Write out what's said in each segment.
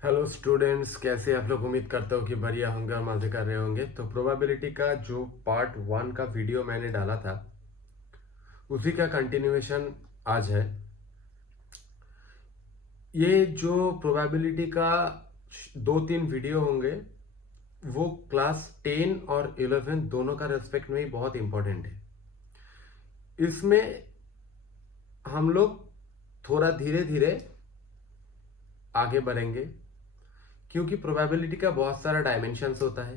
Hello students, कैसे आप लोग? उम्मीद करता हूँ कि बढ़िया होंगे और मज़े कर रहे होंगे। तो प्रोबेबिलिटी का जो पार्ट 1 का वीडियो मैंने डाला था उसी का कंटिन्यूएशन आज है। ये जो प्रोबेबिलिटी का 2-3 वीडियो होंगे वो क्लास 10 और 11 दोनों का रेस्पेक्ट में ही बहुत इंपॉर्टेंट है। इसमें हम लोग थोड़ा धीरे धीरे आगे बढ़ेंगे क्योंकि प्रोबेबिलिटी का बहुत सारा डायमेंशंस होता है।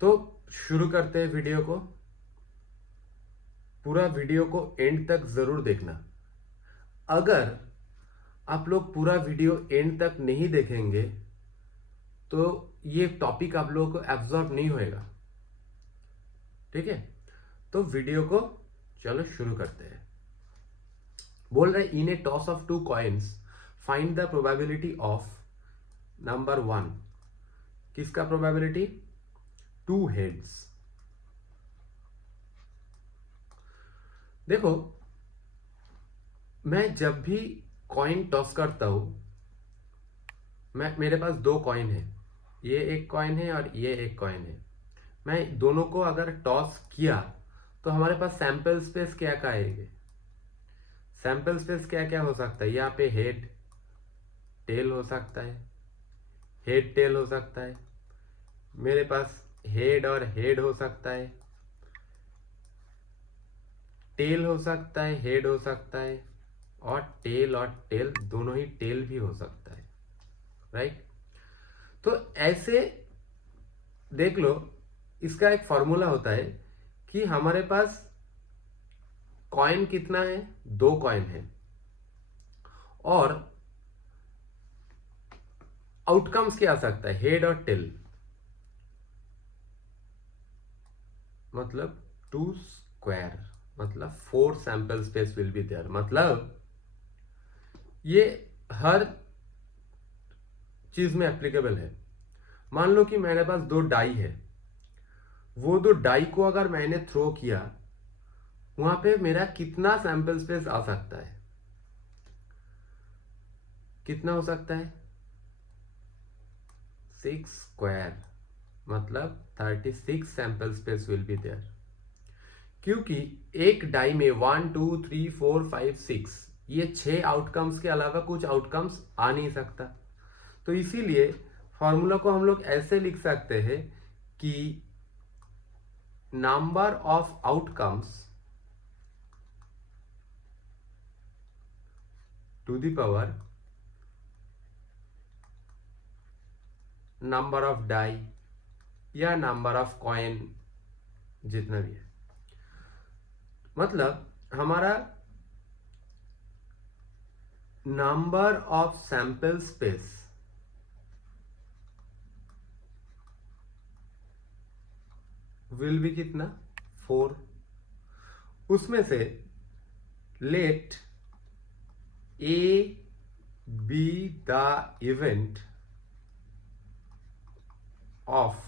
तो शुरू करते हैं वीडियो को। पूरा वीडियो को एंड तक जरूर देखना। अगर आप लोग पूरा वीडियो एंड तक नहीं देखेंगे तो ये टॉपिक आप लोगों को एब्जॉर्ब नहीं होएगा। ठीक है, तो वीडियो को चलो शुरू करते हैं। बोल रहे in a toss of two coins find the probability of number 1। किसका प्रोबेबिलिटी? Two heads. देखो, मैं जब भी कॉइन टॉस करता हूं, मेरे पास दो कॉइन है, ये एक कॉइन है और ये एक कॉइन है। मैं दोनों को अगर टॉस किया तो हमारे पास सैंपल स्पेस क्या क्या आएंगे? सैंपल स्पेस क्या क्या हो सकता है? यहाँ पे हेड टेल हो सकता है, हेड टेल हो सकता है, मेरे पास हेड और हेड हो सकता है, टेल हो सकता है, हेड हो सकता है, और टेल दोनों ही टेल भी हो सकता है। राइट? तो ऐसे देख लो, इसका एक फॉर्मूला होता है कि हमारे पास कॉइन कितना है? दो कॉइन है, और आउटकम्स क्या आ सकता है? हेड और टेल, मतलब टू स्क्वायर, मतलब 4 sample space will be there. मतलब ये हर चीज में एप्लीकेबल है। मान लो कि मेरे पास दो डाई है, वो दो डाई को अगर मैंने थ्रो किया, वहां पे मेरा कितना सैंपल स्पेस आ सकता है? कितना हो सकता है? 6 स्क्वायर, मतलब 36 sample space will be there. क्योंकि एक डाई में 1 2 3 4 5 6 ये 6 आउटकम्स के अलावा कुछ आउटकम्स आ नहीं सकता। तो इसीलिए फॉर्मूला को हम लोग ऐसे लिख सकते हैं कि number of outcomes to the power number of die या नंबर ऑफ कॉइन, जितना भी है। मतलब हमारा number of sample space will be कितना? 4। उसमें से let A be the event of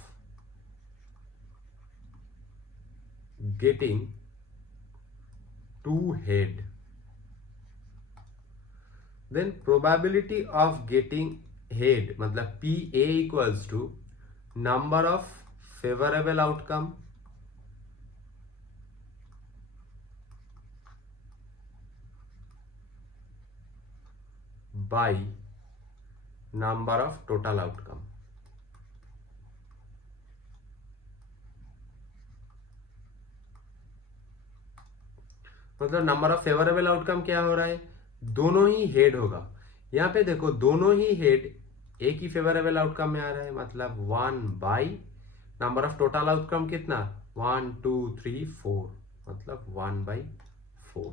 getting two head, then probability of getting head मतलब PA equals to number of favorable outcome by number of total outcome। मतलब number of favourable outcome क्या हो रहा है? दोनों ही हेड होगा। यहाँ पे देखो, दोनों ही हेड एक ही फेवरेबल आउटकम में आ रहा है, मतलब 1 by number of total outcome कितना? 1 2 3 4, मतलब 1/4।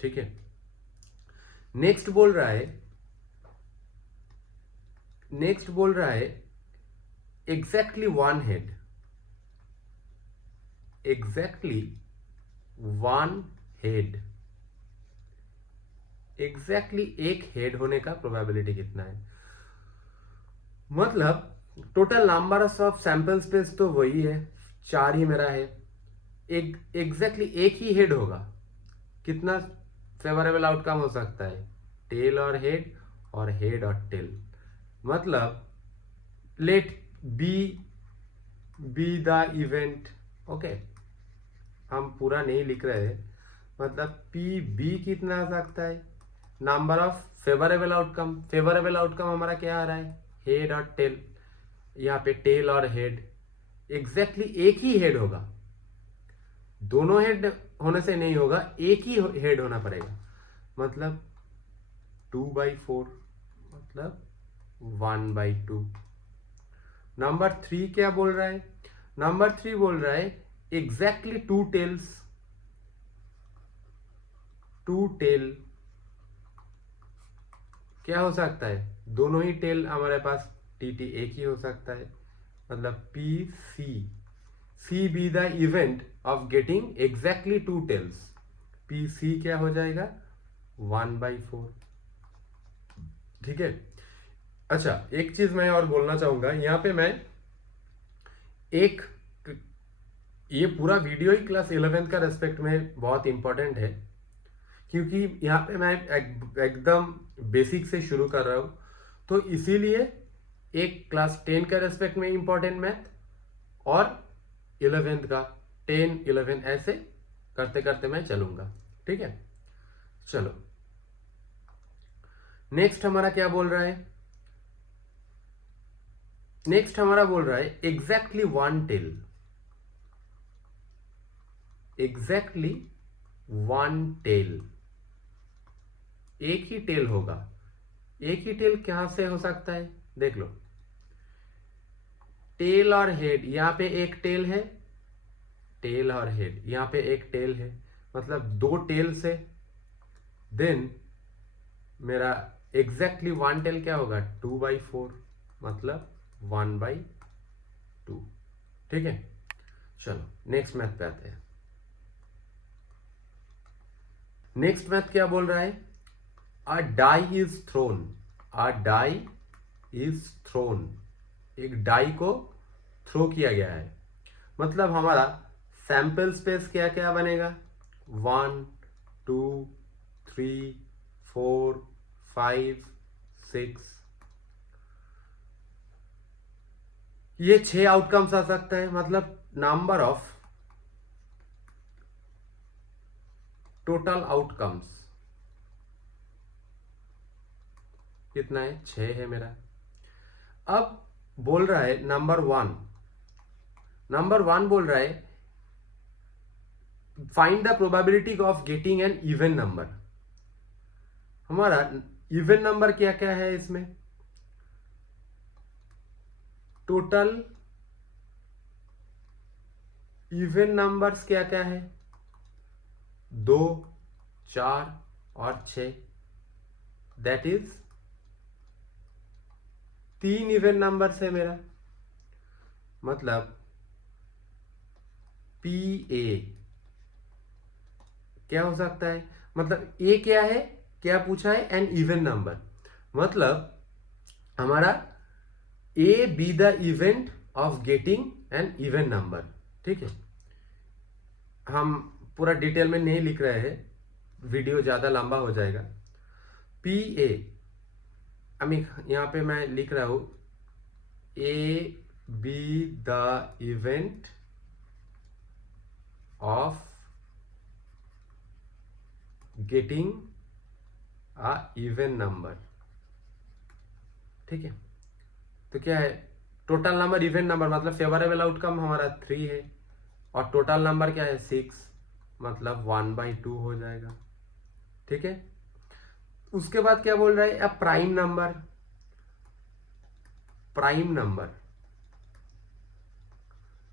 ठीक है, नेक्स्ट बोल रहा है, नेक्स्ट बोल रहा है exactly one head, exactly one head, exactly एक हेड होने का प्रोबेबिलिटी कितना है? मतलब total number of sample space तो वही है, 4 ही मेरा है। एक एग्जैक्टली एक ही हेड होगा, कितना फेवरेबल आउटकम हो सकता है? टेल और हेड, और हेड और टेल। मतलब let B be the event. Okay, हम पूरा नहीं लिख रहे हैं, मतलब पी बी कितना आ सकता है, number of favourable outcome. Favourable outcome हमारा क्या आ रहा है, हेड और टेल। यहाँ पे टेल और हेड, एग्जैक्टली एक ही हेड होगा, दोनों हेड होने से नहीं होगा, एक ही हेड होना पड़ेगा। मतलब 2/4, मतलब 1/2। नंबर 3 क्या बोल रहा है, नंबर 3 बोल रहा है एग्जैक्टली 2 टेल्स। 2 टेल क्या हो सकता है, दोनों ही टेल हमारे पास टीटी एक ही हो सकता है, मतलब P C be the event of getting exactly 2 tails. P C क्या हो जाएगा, 1/4। ठीक है। अच्छा, एक चीज मैं और बोलना चाहूंगा यहाँ पे, मैं एक, ये पूरा वीडियो ही क्लास 11th का रेस्पेक्ट में बहुत इंपॉर्टेंट है, क्योंकि यहाँ पे मैं एकदम बेसिक से शुरू कर रहा हूं, तो इसीलिए एक क्लास 10 का रेस्पेक्ट में इंपॉर्टेंट मैथ और 11th का 10 11 ऐसे करते करते मैं चलूंगा। ठीक है, चलो नेक्स्ट हमारा क्या बोल रहा है, नेक्स्ट हमारा बोल रहा है एग्जैक्टली 1 टेल। एग्जैक्टली 1 टेल, एक ही टेल होगा। एक ही टेल कहां से हो सकता है, देख लो, टेल और हेड, यहां पे एक टेल है, टेल और हेड, यहां पे एक टेल है, मतलब 2 टेल से, देन मेरा एग्जैक्टली 1 टेल क्या होगा, 2/4, मतलब 1/2। ठीक है, चलो नेक्स्ट मैथ पे आते हैं। नेक्स्ट मैथ क्या बोल रहा है, a die is thrown. A die is thrown, एक डाई को थ्रो किया गया है, मतलब हमारा सैंपल स्पेस क्या क्या बनेगा, 1 2 3 4 5 6, ये 6 आउटकम्स आ सकता है, मतलब नंबर ऑफ टोटल आउटकम्स कितना है, 6 है मेरा। अब बोल रहा है नंबर 1 बोल रहा है find the probability of getting an even number. हमारा इवन नंबर क्या क्या है इसमें, टोटल इवन नंबर्स क्या क्या है, 2 4 और 6, दैट इज 3 इवन नंबर्स है मेरा। मतलब पी ए क्या हो सकता है, मतलब ए क्या है, क्या पूछा है, एन इवन नंबर, मतलब हमारा ए be the event of getting an even number. ठीक है, हम पूरा डिटेल में नहीं लिख रहे हैं, वीडियो ज्यादा लंबा हो जाएगा। पी ए, यहां पे मैं लिख रहा हूं ए be the event of getting a even number. ठीक है, तो क्या है, टोटल नंबर इवन नंबर, मतलब फेवरेबल आउटकम हमारा 3 है, और टोटल नंबर क्या है 6, मतलब 1/2 हो जाएगा। ठीक है, उसके बाद क्या बोल रहा है, अब प्राइम नंबर। प्राइम नंबर,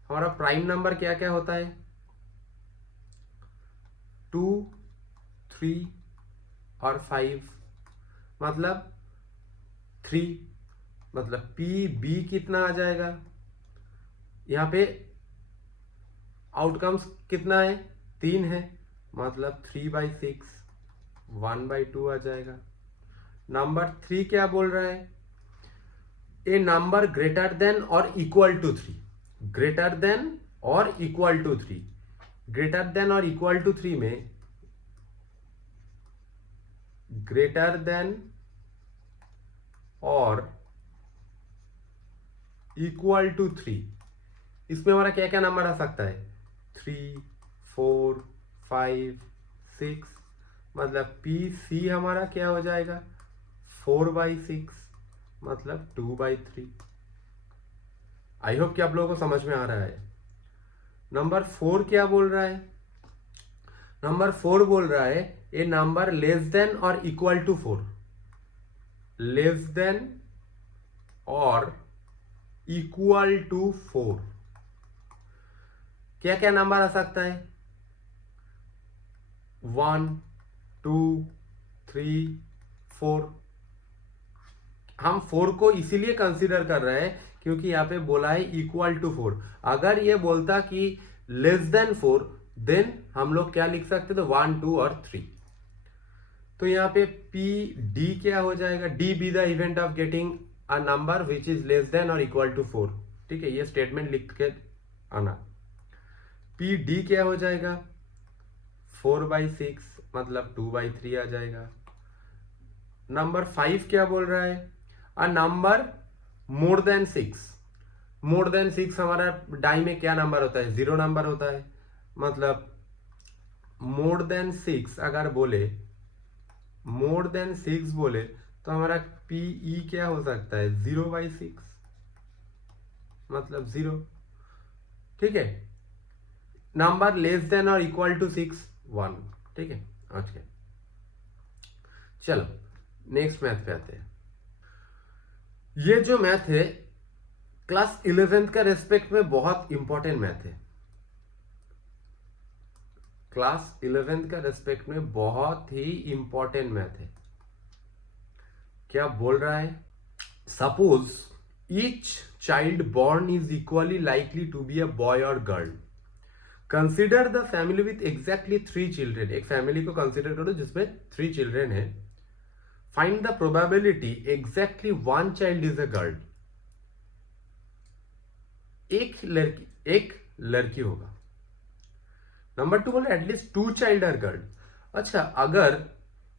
हमारा प्राइम नंबर क्या क्या होता है, 2 3 और 5, मतलब 3, मतलब पी बी कितना आ जाएगा, यहां पे आउटकम्स कितना है, 3 है, मतलब 3/6, 1/2 आ जाएगा। नंबर 3 क्या बोल रहा है, ए नंबर ग्रेटर देन और इक्वल टू 3। ग्रेटर देन और इक्वल टू 3, ग्रेटर देन और इक्वल टू 3 में, ग्रेटर देन और इक्वल टू 3। इसमें हमारा क्या क्या नंबर आ सकता है? 3, 4, 5, 6, मतलब PC हमारा क्या हो जाएगा? 4/6, मतलब 2/3। आई होप कि आप लोगों को समझ में आ रहा है। नंबर 4 क्या बोल रहा है? नंबर 4 बोल रहा है ए नंबर लेस देन और इक्वल टू 4, लेस देन और इक्वल टू 4। क्या क्या नंबर आ सकता है? 1, 2, 3, 4। हम 4 को इसीलिए कंसीडर कर रहे हैं क्योंकि यहां पे बोला है इक्वल टू 4। अगर ये बोलता कि लेस देन 4, देन हम लोग क्या लिख सकते थे? 1, 2 और 3। तो यहाँ पे PD क्या हो जाएगा? D B the event of getting a number which is less than और इक्वल टू 4। ठीक है, ये स्टेटमेंट लिख के आना। PD क्या हो जाएगा? 4/6, मतलब 2/3 आ जाएगा। नंबर 5 क्या बोल रहा है? A number more than 6। More than 6 हमारा डाई में क्या नंबर होता है? 0 नंबर होता है। मतलब मोर देन 6 अगर बोले, मोर देन 6 बोले तो हमारा PE क्या हो सकता है? 0/6, मतलब 0। ठीक है, नंबर लेस देन और इक्वल टू 6, 1। ठीक है, आज के चलो नेक्स्ट मैथ पे आते हैं। ये जो मैथ है क्लास 11th का रेस्पेक्ट में बहुत इंपॉर्टेंट मैथ है। क्लास 11th का रेस्पेक्ट में बहुत ही इंपॉर्टेंट मैथ है। क्या बोल रहा है? Suppose each child born is equally likely to be a boy or girl. Consider the family with exactly 3 children. एक फैमिली को कंसिडर करो जिसमें 3 चिल्ड्रेन है। Find the probability exactly 1 child is a girl. एक लड़की होगा। नंबर 2 बोले at least 2 child are girl. अच्छा, अगर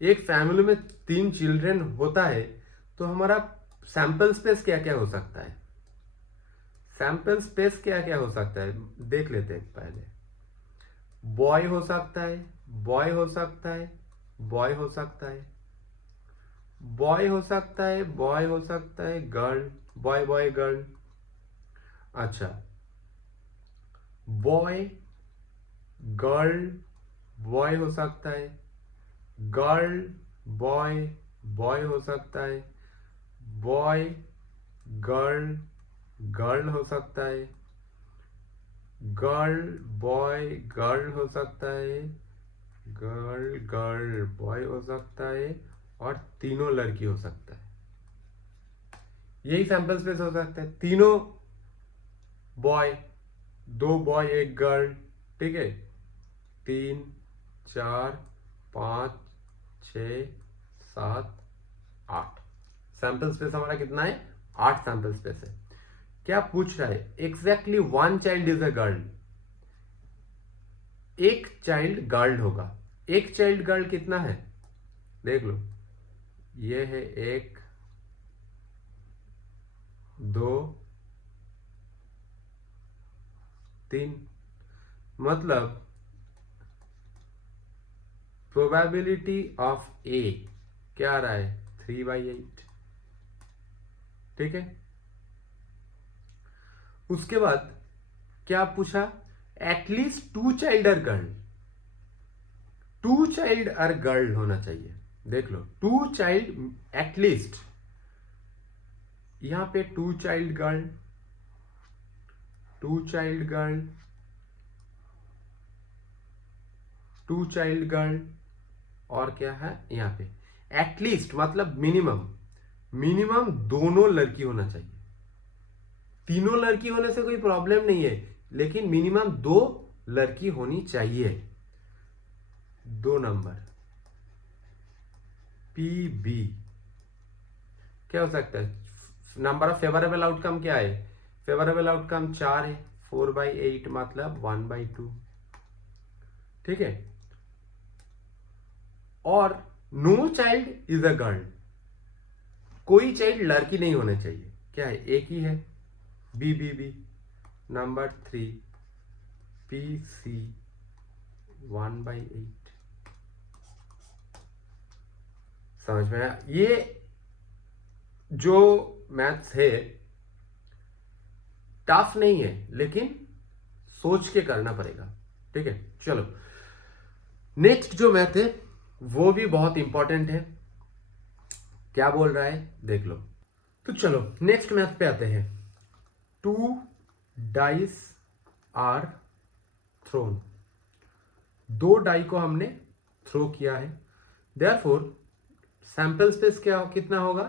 एक फैमिली में 3 चिल्ड्रेन होता है तो हमारा सैंपल स्पेस क्या क्या हो सकता है? सैंपल स्पेस क्या क्या हो सकता है देख लेते हैं पहले। बॉय हो सकता है, बॉय हो सकता है, बॉय हो सकता है, बॉय हो सकता है, बॉय हो सकता है, गर्ल, बॉय बॉय गर्ल। अच्छा, बॉय गर्ल बॉय हो सकता है, गर्ल बॉय बॉय हो सकता है, बॉय गर्ल गर्ल हो सकता है, गर्ल बॉय गर्ल हो सकता है, गर्ल गर्ल बॉय हो सकता है, और तीनों लड़की हो सकता है। यही सैंपल स्पेस हो सकता है। तीनों बॉय, 2 बॉय 1 गर्ल। ठीक है, 3, 4, 5, 6, 7, 8 सैंपल स्पेस हमारा कितना है? 8 सैंपल स्पेस है। क्या पूछ रहा है? Exactly 1 child is a girl. एक चाइल्ड गर्ल होगा। एक चाइल्ड गर्ल कितना है? देख लो, ये है 1, 2, 3, मतलब प्रोबेबिलिटी ऑफ ए क्या आ रहा है? 3/8। ठीक है, उसके बाद क्या पूछा? At least 2 child are girl. 2 child are girl होना चाहिए। देख लो, 2 चाइल्ड एटलीस्ट, यहां पे 2 child girl, 2 child girl, 2 child girl, और क्या है यहां पे? एटलीस्ट मतलब मिनिमम, मिनिमम दोनों लड़की होना चाहिए। तीनों लड़की होने से कोई प्रॉब्लम नहीं है, लेकिन मिनिमम 2 लड़की होनी चाहिए। 2 नंबर PB क्या हो सकता है? नंबर ऑफ फेवरेबल आउटकम क्या है? फेवरेबल आउटकम 4 है, 4/8 मतलब 1/2। ठीक है, और no child is a girl. कोई चाइल्ड लड़की नहीं होना चाहिए। क्या है? एक ही है। BBB, number 3 PC 1/8। समझ में आया? ये जो मैथ्स है टफ नहीं है, लेकिन सोच के करना पड़ेगा। ठीक है, चलो नेक्स्ट जो मैथ है वो भी बहुत इंपॉर्टेंट है। क्या बोल रहा है देख लो। तो चलो नेक्स्ट मैथ पे आते हैं। 2 डाइस आर थ्रोन। 2 डाई को हमने थ्रो किया है, देयरफॉर सैंपल स्पेस क्या कितना होगा?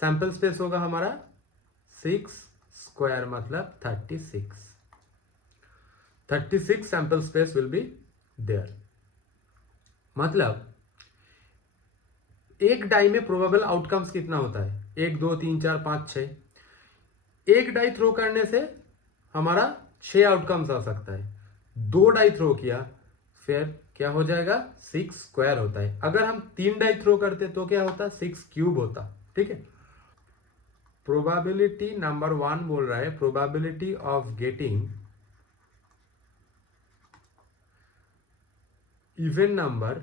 सैंपल स्पेस होगा हमारा 6 स्क्वायर, मतलब 36 sample space will be there. मतलब एक डाई में प्रोबेबल आउटकम्स कितना होता है? 1 2 3 4 5 6। एक डाई थ्रो करने से हमारा 6 आउटकम्स आ सकता है। 2 डाई थ्रो किया फिर क्या हो जाएगा? 6 स्क्वायर होता है। अगर हम 3 डाई थ्रो करते तो क्या होता? 6 क्यूब होता। ठीक है, प्रोबेबिलिटी नंबर 1 बोल रहा है, probability of getting even number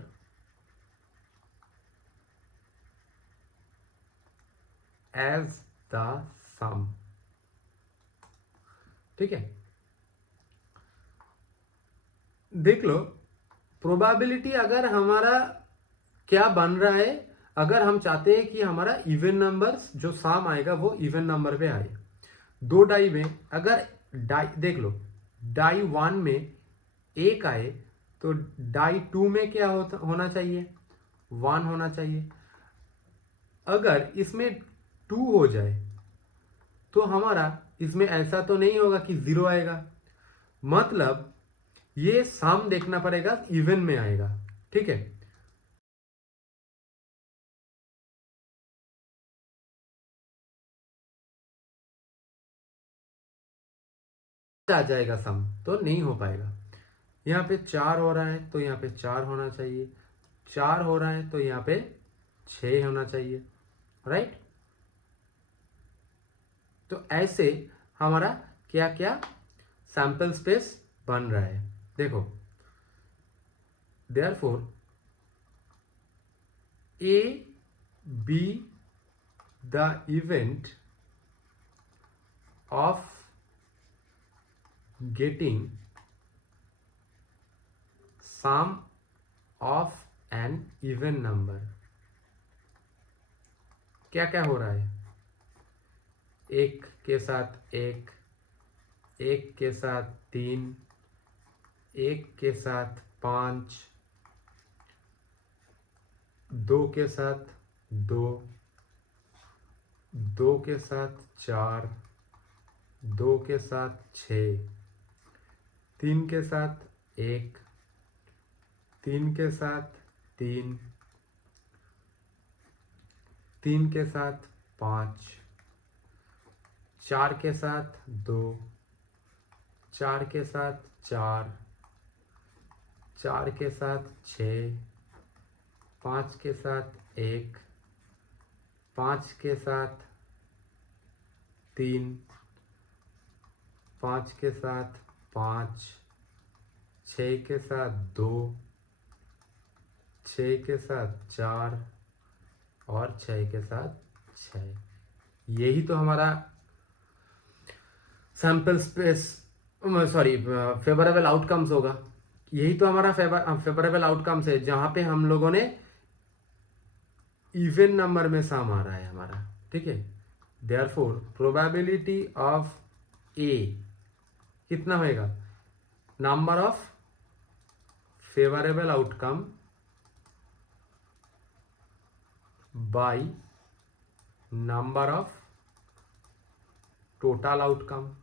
as the sum. ठीक है, देख लो प्रोबेबिलिटी अगर हमारा क्या बन रहा है, अगर हम चाहते हैं कि हमारा इवन नंबर्स जो साम आएगा वो इवन नंबर पे आए। 2 डाई में अगर डाई देख लो, डाई 1 में 1 आए तो डाई 2 में क्या होना चाहिए? 1 होना चाहिए। अगर इसमें 2 हो जाए तो हमारा इसमें ऐसा तो नहीं होगा कि 0 आएगा, मतलब ये सम देखना पड़ेगा इवन में आएगा। ठीक है, आ जाएगा सम, तो नहीं हो पाएगा। यहाँ पे 4 हो रहा है तो यहाँ पे 4 होना चाहिए, 4 हो रहा है तो यहाँ पे 6 होना चाहिए, राइट? तो ऐसे हमारा क्या क्या सैंपल स्पेस बन रहा है देखो। Therefore A be the event of getting sum of an even number. क्या क्या हो रहा है? एक के साथ एक, एक के साथ 3, एक के साथ 5, 2 के साथ 2, 2 के साथ 4, 2 के साथ 6, 3 के साथ 1, 3 के साथ 3, 3 के साथ 5, 4 के साथ 2, 4 के साथ 4, 4 के साथ 6, 5 के साथ 1, 5 के साथ 3, 5 के साथ 5, 6 के साथ 2, 6 के साथ 4 और 6 के साथ 6। यही तो हमारा sample space, sorry favourable outcomes होगा। यही तो हमारा फेवरेबल आउटकम्स है जहां पे हम लोगों ने इवन नंबर में सम आ रहा है हमारा। ठीक है, देयरफॉर प्रोबेबिलिटी ऑफ ए कितना होएगा? Number of favourable outcome by number of total outcome.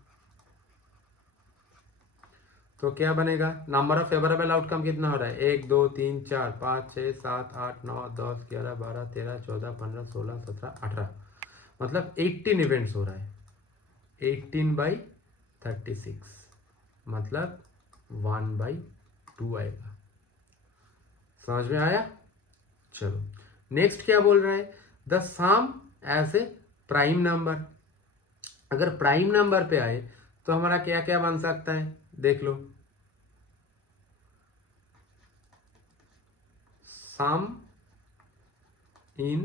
तो क्या बनेगा? नंबर ऑफ फेवरेबल आउटकम कितना हो रहा है? 1 2 3 4 5 6 7 8 9 10 11 12 13 14 15 16 17 18, मतलब 18 इवेंट्स हो रहा है। 18/36 मतलब 1/2 आएगा। समझ में आया? चलो नेक्स्ट क्या बोल रहा है? The sum as a prime number. अगर प्राइम नंबर पे आए तो हमारा क्या क्या बन सकता है, देख लो। Sum in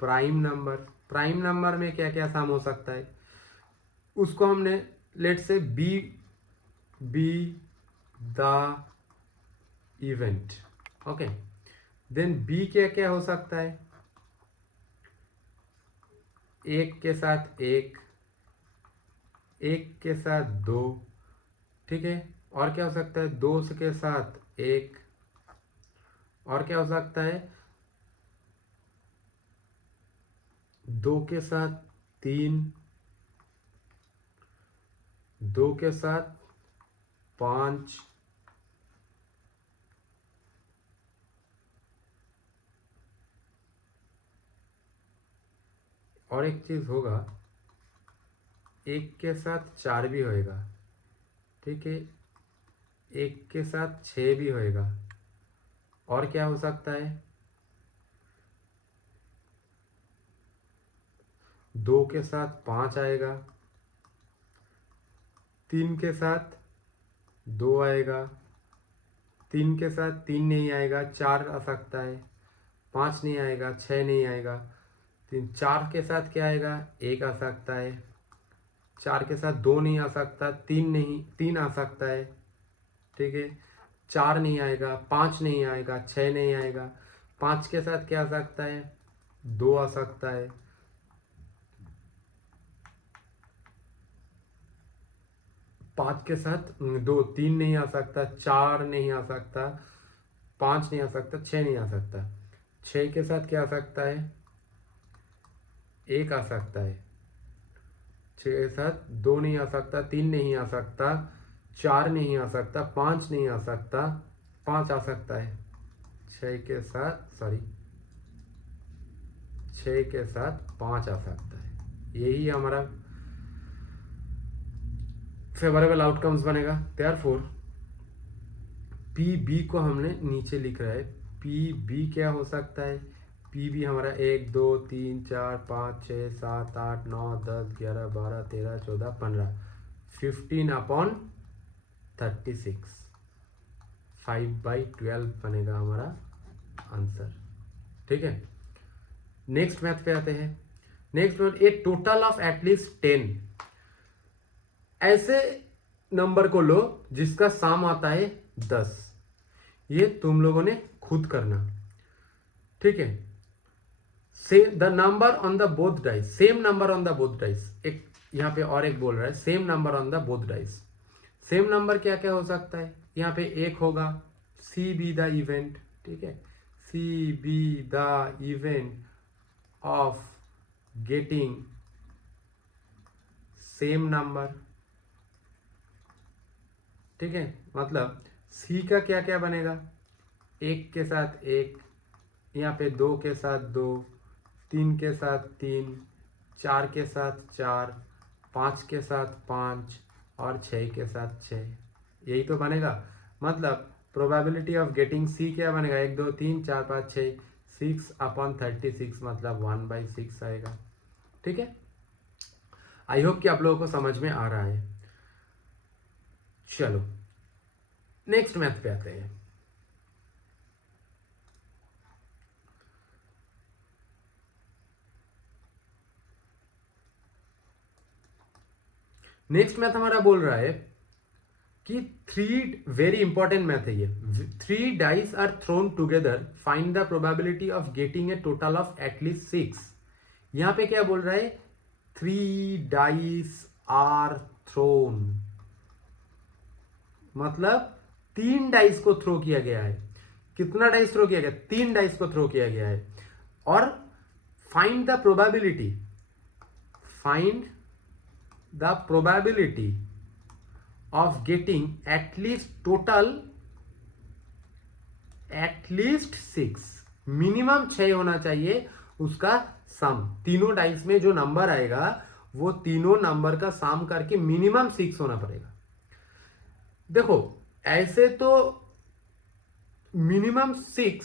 prime number. Prime number में क्या क्या सम हो सकता है, उसको हमने let say B the event. Okay, then B क्या क्या हो सकता है, एक के साथ एक, एक के साथ दो, ठीक है। और क्या हो सकता है, दो के साथ एक, और क्या हो सकता है, दो के साथ तीन, दो के साथ पांच, और एक चीज होगा, एक के साथ चार भी होएगा, ठीक है। एक के साथ छः भी होएगा। और क्या हो सकता है, दो के साथ पांच आएगा, तीन के साथ दो आएगा, तीन के साथ तीन नहीं आएगा, चार आ सकता है, पांच नहीं आएगा, छः नहीं आएगा, तीन, चार के साथ क्या आएगा, एक आ सकता है, चार के साथ दो नहीं आ सकता, तीन नहीं, तीन आ सकता है, ठीक है। चार नहीं आएगा, पांच नहीं आएगा, छः नहीं आएगा, पांच के साथ क्या आ सकता है, दो आ सकता है, पांच के साथ दो, तीन नहीं आ सकता, चार नहीं आ सकता, पांच नहीं आ सकता, छः नहीं आ सकता। छः के साथ क्या आ सकता है, एक आ सकता है, छः के साथ दो नहीं आ सकता, तीन नहीं आ सकता, चार नहीं आ सकता, पांच नहीं आ सकता, पांच आ सकता है, छः के साथ सॉरी, छः के साथ पांच आ सकता है। यही हमारा फेवरेबल आउटकम्स बनेगा। देयरफॉर पी बी को हमने नीचे लिख रहा है, पी बी क्या हो सकता है, पी बी हमारा एक दो तीन चार पाँच छः सात आठ नौ 10 11 12 13 14 15, 15/36, 5/12 बनेगा हमारा आंसर, ठीक है। नेक्स्ट मैथ पे आते हैं। Next math, A total of at least 10 ऐसे नंबर को लो जिसका सम आता है 10। ये तुम लोगों ने खुद करना, ठीक है। से the number on the both dice, same number on the both dice, एक यहाँ पे और एक बोल रहा है same number on the both dice. Same number क्या क्या हो सकता है, यहाँ पे एक होगा, सी बी द इवेंट, ठीक है, C be the event of getting same number, ठीक है। मतलब सी का क्या क्या बनेगा, एक के साथ एक, यहाँ पे दो के साथ दो, तीन के साथ तीन, चार के साथ चार, पाँच के साथ पाँच, और छः के साथ छः, यही तो बनेगा। मतलब प्रोबेबिलिटी ऑफ गेटिंग सी क्या बनेगा, एक दो तीन चार पाँच छः, 6/36, मतलब 1/6 आएगा, ठीक है। आई होप कि आप लोगों को समझ में आ रहा है। चलो नेक्स्ट मैथ पे आते हैं। नेक्स्ट मैथ हमारा बोल रहा है कि थ्री, वेरी इंपॉर्टेंट मैथ है ये, 3 dice are thrown together, find the probability of getting a total of at least 6। यहां पे क्या बोल रहा है, 3 डाइस आर थ्रोन, मतलब 3 डाइस को थ्रो किया गया है। कितना डाइस थ्रो किया गया, 3 डाइस को थ्रो किया गया है। और find the probability, find the probability of getting at least 6, minimum 6 होना चाहिए उसका सम। तीनों डाइस में जो नंबर आएगा वो तीनों नंबर का सम करके मिनिमम 6 होना पड़ेगा। देखो ऐसे तो मिनिमम 6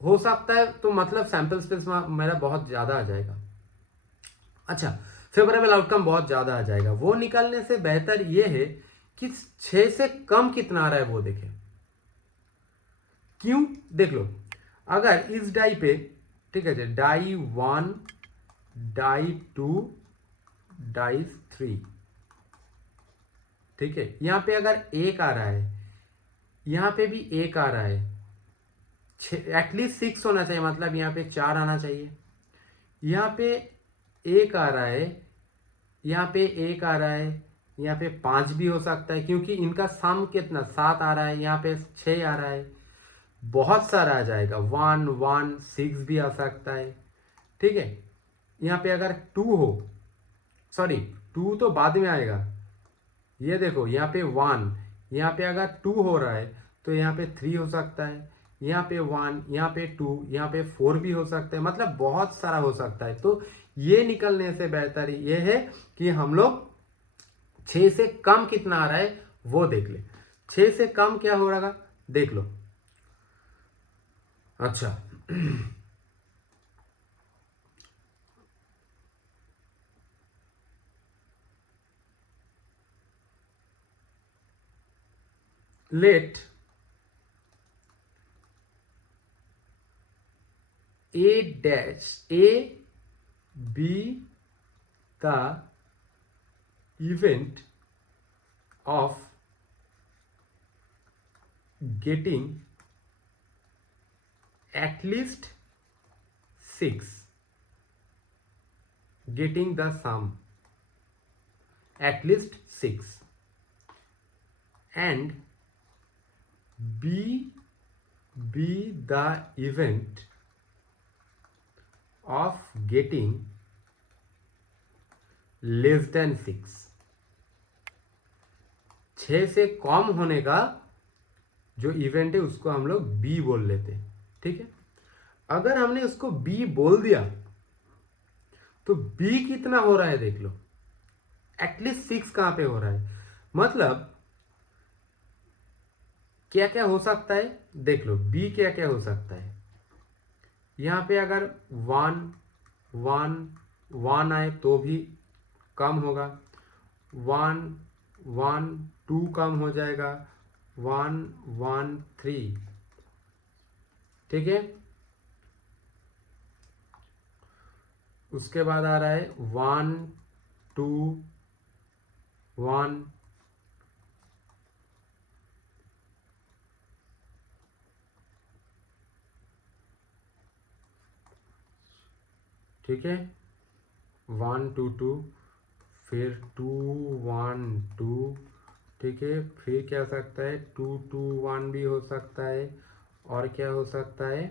हो सकता है, तो मतलब सैंपल स्पेस मेरा बहुत ज़्यादा आ जाएगा। अच्छा, फेवरेबल आउटकम बहुत ज़्यादा आ जाएगा। वो निकालने से बेहतर ये है कि 6 से कम कितना आ रहा है वो देखें। क्यों? देख लो, अगर इस डाई पे, ठीक है, डाई 1, डाई 2, डाई 3, ठीक है, यहां पे अगर 1 आ रहा है, यहां पे भी 1 आ रहा है, एटलीस्ट 6 होना चाहिए, मतलब यहां पे 4 आना चाहिए। यहां पे 1 आ रहा है, यहाँ पे 1 आ रहा है, यहाँ पे 5 भी हो सकता है, क्योंकि इनका सम कितना 7 आ रहा है, यहाँ पे 6 आ रहा है, बहुत सारा आ जाएगा। 1 1 6 भी आ सकता है, ठीक है। यहाँ पे अगर 2 हो, सॉरी 2 तो बाद में आएगा, ये देखो यहाँ पे 1, यहाँ पे अगर 2 हो रहा है तो यहाँ पे 3 हो सकता है, यहाँ पे 1, यहाँ पे 2, यहाँ पे 4 भी हो सकता है, मतलब बहुत सारा हो सकता है। तो ये निकलने से बेहतर ये है कि हम लोग 6 से कम कितना आ रहा है वो देख ले। 6 से कम क्या हो रहा देख लो। अच्छा, late A dash A be the event of getting at least 6, getting the sum at least 6, and B be the event of getting less than 6। 6 से कम होने का जो इवेंट है उसको हम लोग बी बोल लेते हैं, ठीक है। अगर हमने उसको बी बोल दिया तो बी कितना हो रहा है देख लो, एटलीस्ट 6 कहां पे हो रहा है, मतलब क्या क्या हो सकता है देख लो। बी क्या क्या हो सकता है, यहां पे अगर 1 1 1 आए तो भी कम होगा, 1 1 2 कम हो जाएगा, 1 1 3, ठीक है। उसके बाद आ रहा है 1 2 1, ठीक है, 1 2 2, फिर 2 1 2, ठीक है। फिर क्या हो सकता है 2 2 1 भी हो सकता है, और क्या हो सकता है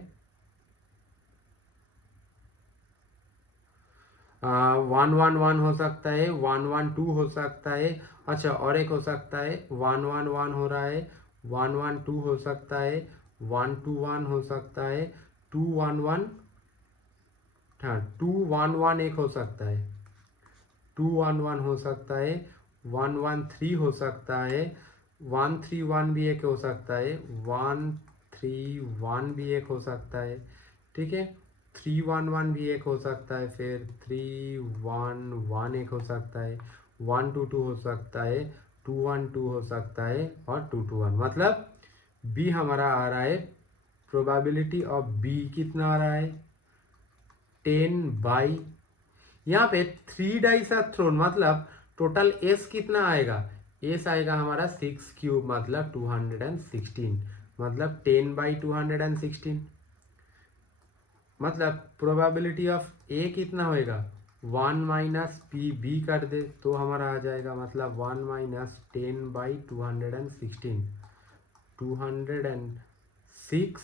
1 1 1 हो सकता है, 1 1 2 हो सकता है। अच्छा, और एक हो सकता है 1 1 1 हो रहा है, 1 1 2 हो सकता है, 1 2 1 हो सकता है, 2 1 1, हाँ 2 1 1 एक हो सकता है, 2 1 1 हो सकता है, 1 1 3 हो सकता है, 1 3 1 भी एक हो सकता है, 1 3 1 भी एक हो सकता है, ठीक है। 3 1 1 भी एक हो सकता है, फिर 3 1 1 एक हो सकता है, 1 2 2 हो सकता है, 2 1 2 हो सकता है, और 2 2 1, मतलब बी हमारा आ रहा है। प्रोबेबिलिटी ऑफ बी कितना आ रहा है 10 बाई, यहाँ पे 3 डाइस आर थ्रोन, मतलब टोटल एस कितना आएगा, एस आएगा हमारा 6 क्यूब, मतलब 216, मतलब 10 बाई 216, मतलब प्रोबेबिलिटी ऑफ ए कितना होएगा 1 माइनस पी बी कर दे तो हमारा आ जाएगा, मतलब 1 माइनस 10 बाई 216, 206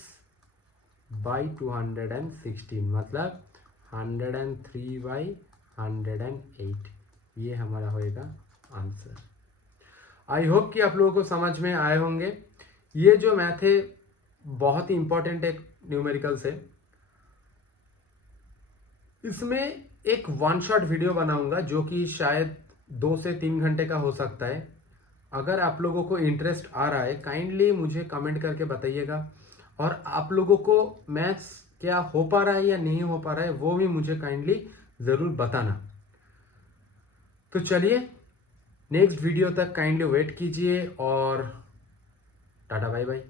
बाई 216, मतलब 103 बाई 108, ये हमारा होएगा आंसर। आई होप कि आप लोगों को समझ में आए होंगे। ये जो मैथ है बहुत ही इंपॉर्टेंट एक न्यूमेरिकल है। इसमें एक वन शॉट वीडियो बनाऊंगा जो कि शायद 2 से 3 घंटे का हो सकता है। अगर आप लोगों को इंटरेस्ट आ रहा है काइंडली मुझे कमेंट करके बताइएगा। और आप लोगों को मैथ्स क्या हो पा रहा है या नहीं हो पा रहा है वो भी मुझे काइंडली ज़रूर बताना। तो चलिए नेक्स्ट वीडियो तक काइंडली वेट कीजिए और टाटा बाय बाय।